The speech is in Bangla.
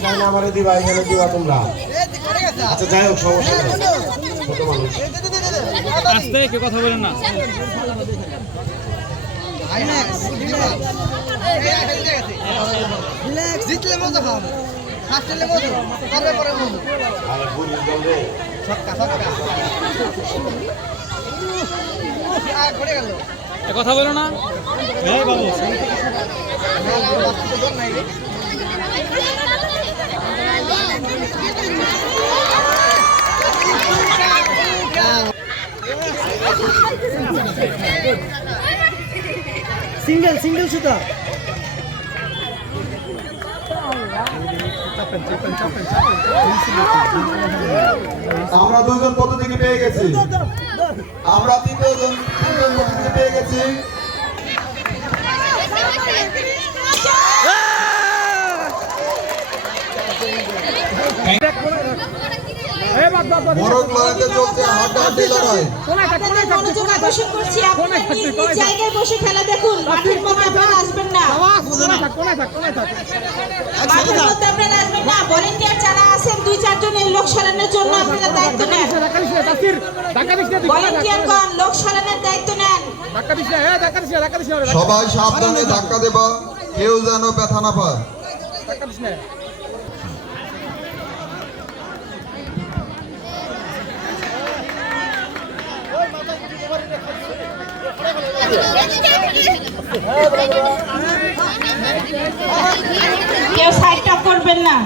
এখানে আমারে দিবা, এখানে দিবা তোমরা। আচ্ছা যাই হোক, সমস্যা নেই, ছোট মানুষ। আস্তে কেউ কথা বলেন না। জিতলে মজা খাওয়াবো, হাসলে মজা, পরে পরে মজা। আরে বুড়ির দল রে, ছক্কা ছক্কা আর পড়ে গেল। কথা বলো না। হ্যাঁ বাবু, সিঙ্গেল সিঙ্গেল সুতা। আমরা দুজন পদ্ধতিকে পেয়ে গেছি, আমরা তিনজন পদ্ধতিকে পেয়ে গেছি। মোরগ লড়াইতে চলছে হাড্ডাহাড্ডি লড়াই। আকর্ষণ করছি, আপনারা নিজ নিজ জায়গায় বসে খেলা দেখুন, মাঠের মধ্যে আপনারা আসবেন না। মাঠের মধ্যে আপনারা আসবেন না। ভলেন্টিয়ার যারা আছেন 2-4 জন এই লোক সরানোর জন্য আপনারা দায়িত্ব নেন। ভলেন্টিয়ারগণ লোক সরানোর দায়িত্ব নেন। সবাই সাবধানে ধাক্কা দেবা, কেউ যেন ব্যথা না পায়। কেউ সাইডটা করবেন না।